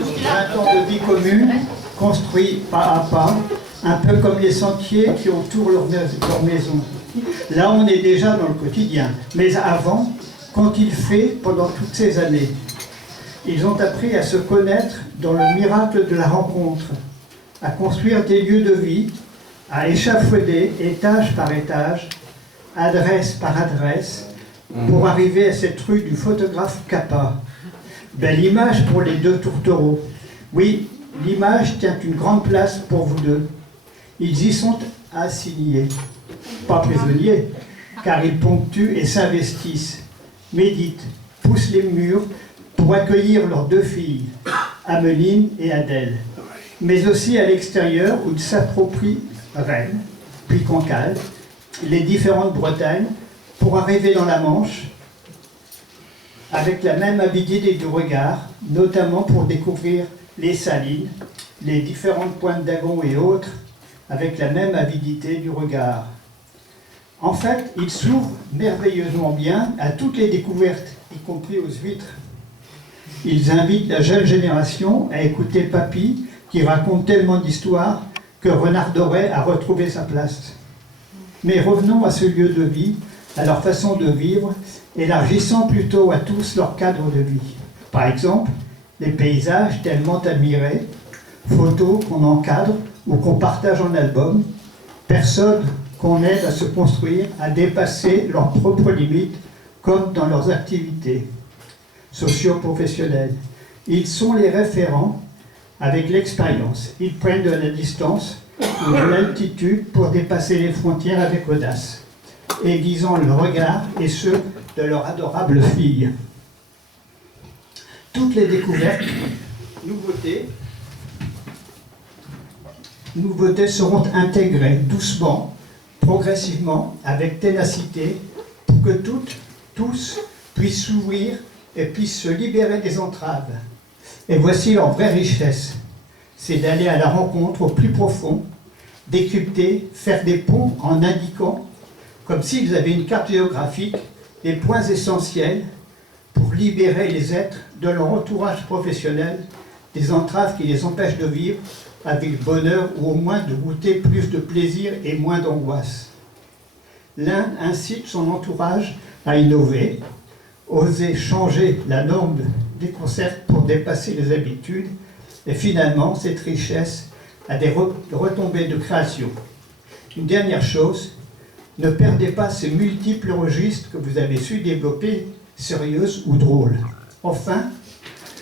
20 ans de vie commune, construits pas à pas, un peu comme les sentiers qui entourent leur maison. Là, on est déjà dans le quotidien. Mais avant, qu'ont-ils fait pendant toutes ces années? Ils ont appris à se connaître dans le miracle de la rencontre, à construire des lieux de vie, à échafauder étage par étage, adresse par adresse, pour arriver à cette rue du photographe Capa. Belle image pour les deux tourtereaux. Oui, l'image tient une grande place pour vous deux. Ils y sont assignés, pas prisonniers, car ils ponctuent et s'investissent, méditent, poussent les murs pour accueillir leurs deux filles, Ameline et Adèle, mais aussi à l'extérieur où ils s'approprient Rennes, puis Cancale, les différentes Bretagnes, pour arriver dans la Manche, avec la même avidité du regard, notamment pour découvrir les salines, les différentes pointes d'Agon et autres, avec la même avidité du regard. En fait, ils s'ouvrent merveilleusement bien à toutes les découvertes, y compris aux huîtres. Ils invitent la jeune génération à écouter Papy, qui raconte tellement d'histoires que Renard Doré a retrouvé sa place. Mais revenons à ce lieu de vie, à leur façon de vivre, élargissant plutôt à tous leur cadre de vie. Par exemple, les paysages tellement admirés, photos qu'on encadre ou qu'on partage en album, personnes qu'on aide à se construire, à dépasser leurs propres limites, comme dans leurs activités socio-professionnelles. Ils sont les référents avec l'expérience. Ils prennent de la distance ou de l'altitude pour dépasser les frontières avec audace, aiguisant le regard et ceux de leur adorable fille. Toutes les découvertes, nouveautés seront intégrées doucement, progressivement, avec ténacité, pour que toutes, tous puissent s'ouvrir et puissent se libérer des entraves. Et voici leur vraie richesse, c'est d'aller à la rencontre au plus profond, décrypter, faire des ponts en indiquant, comme s'ils avaient une carte géographique, les points essentiels pour libérer les êtres de leur entourage professionnel, des entraves qui les empêchent de vivre avec bonheur ou au moins de goûter plus de plaisir et moins d'angoisse. L'un incite son entourage à innover, oser changer la norme des concerts pour dépasser les habitudes, et finalement, cette richesse a des retombées de création. Une dernière chose, ne perdez pas ces multiples registres que vous avez su développer, sérieuses ou drôles. Enfin,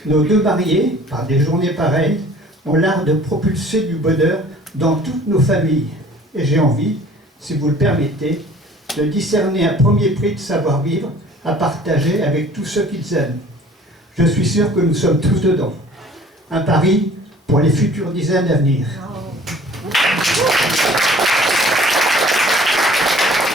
nos deux mariés, par des journées pareilles, ont l'art de propulser du bonheur dans toutes nos familles. Et j'ai envie, si vous le permettez, de discerner un premier prix de savoir-vivre à partager avec tous ceux qu'ils aiment. Je suis sûr que nous sommes tous dedans. Un pari pour les futures dizaines à venir.